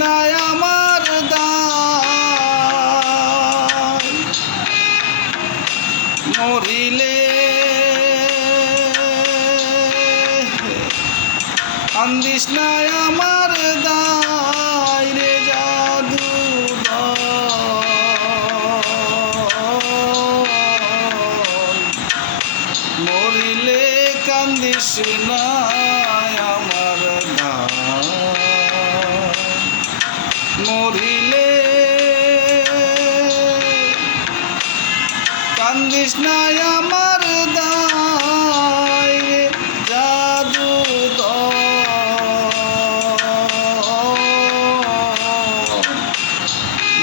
না আমার দায়, মরিলে কান্দিস না আমার দায় রে জাদুদয়, মরিলে কান্দিস না আমার দায়, মরিলে কান্দিস না আমার দায় রে জাদুদয়,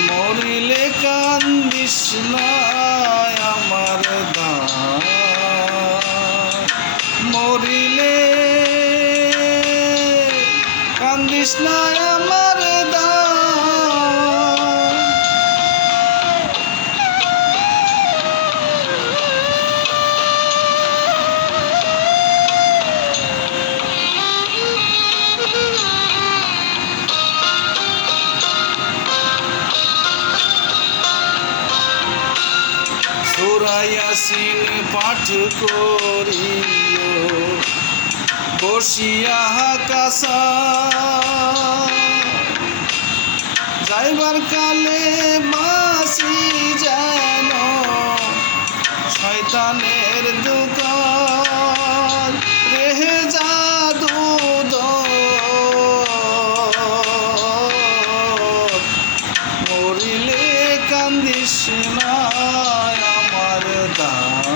মরিলে কান্দিস না আমার দায়, মরিলে কান্দিস না আমার দায়। সূরা ইয়াসিন পাঠ করিও বসিয়া কাসা, যাইবার কালে বাসি যেন শয়তানের দোকান রেহে জাদুদয়, মরিলে কান্দিস না আমার দায়,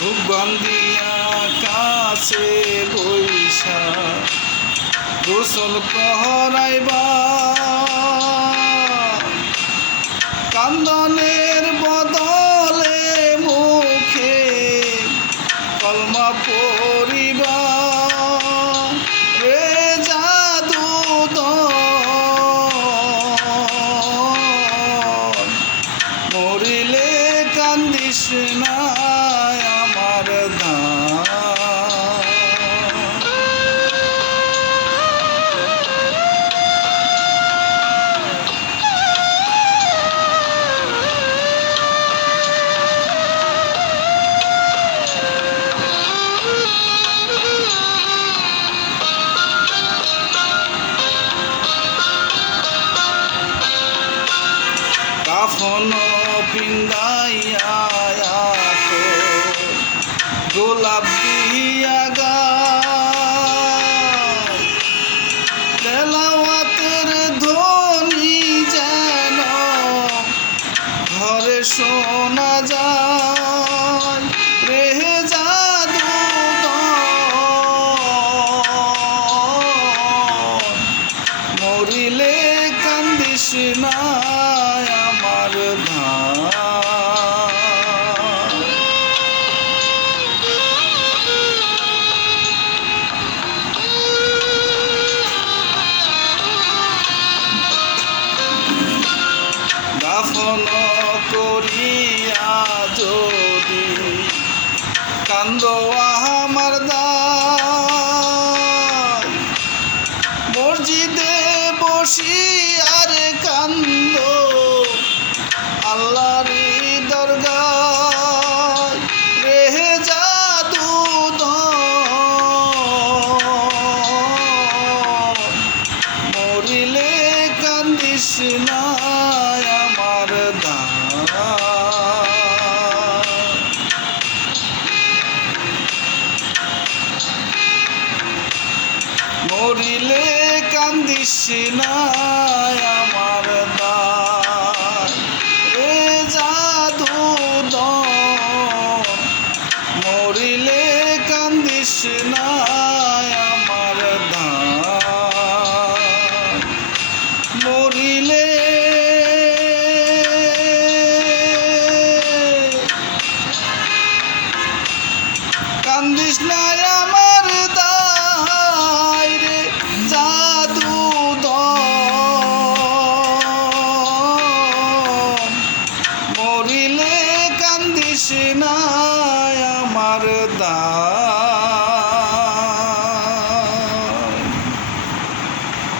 বুক বান্ধিয়া কাছে বৈশা গোসল করাইবা, কান্দনের বদলে মুখে কলমা পড়িবা রে জাদুদয়, মরিলে কান্দিস না আমার দায়, কাফন পিন্দাইয়া গোলাপ দিয়া গায়, তেলাওয়াতের ধ্বনি যেন ঘরে শোনা যায় রে জাদুদয়, মরিলে কান্দিস না আমার ধায়, দাফন করিয়া যদি কান্দ আমার দায়, মসজিদে বসি আর কান্দ আল্লাহর দরগায় রে জাদুদয়, মরিলে কান্দিস না আমার দায়, মরিলে কান্দিস না আমার দায় রে জাদুদয়, মরিলে কান্দিস না আমার দায়, মরিলে কান্দিস না আমার দায় রে জাদুদয়। না আমার দায়